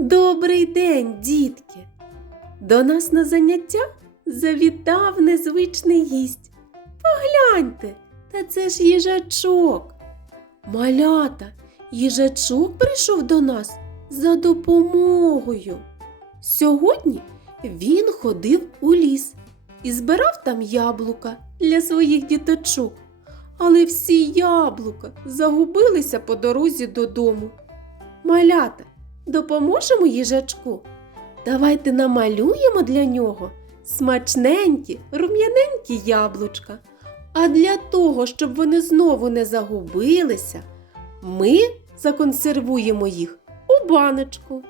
Добрий день, дітки! До нас на заняття завітав незвичний гість. Погляньте, та це ж їжачок. Малята, їжачок прийшов до нас за допомогою. Сьогодні він ходив у ліс і збирав там яблука для своїх діточок. Але всі яблука загубилися по дорозі додому. Малята, допоможемо їжачку. Давайте намалюємо для нього смачненькі, рум'яненькі яблучка. А для того, щоб вони знову не загубилися, ми законсервуємо їх у баночку.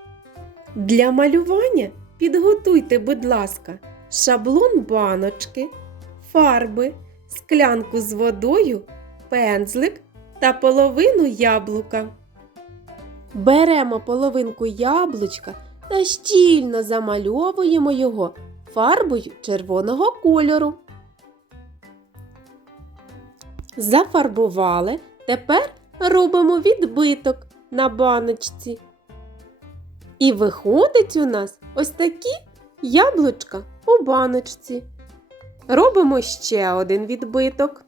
Для малювання підготуйте, будь ласка, шаблон баночки, фарби, склянку з водою, пензлик та половину яблука. Беремо половинку яблучка та щільно замальовуємо його фарбою червоного кольору. Зафарбували. Тепер робимо відбиток на баночці. І виходить у нас ось такі яблучка у баночці. Робимо ще один відбиток.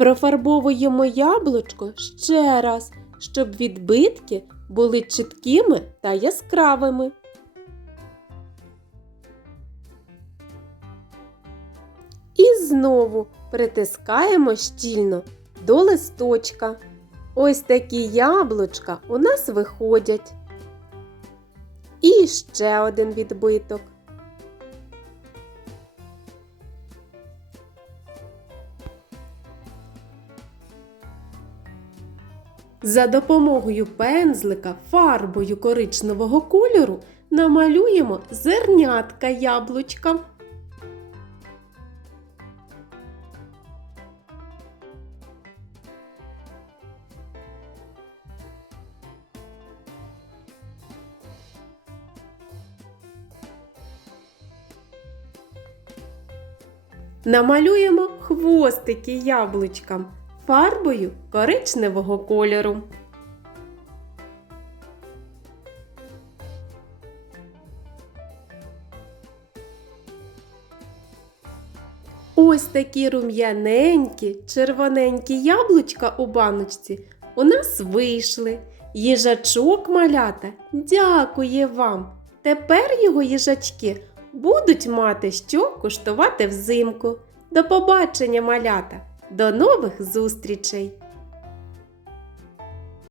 Профарбовуємо яблучко ще раз, щоб відбитки були чіткими та яскравими. І знову притискаємо щільно до листочка. Ось такі яблучка у нас виходять. І ще один відбиток. За допомогою пензлика фарбою коричневого кольору намалюємо зернятка яблучка. Намалюємо хвостики яблучкам фарбою коричневого кольору. Ось такі рум'яненькі, червоненькі яблучка у баночці у нас вийшли. Їжачок малята дякує вам. Тепер його їжачки будуть мати що куштувати взимку. До побачення, малята! До нових зустрічей!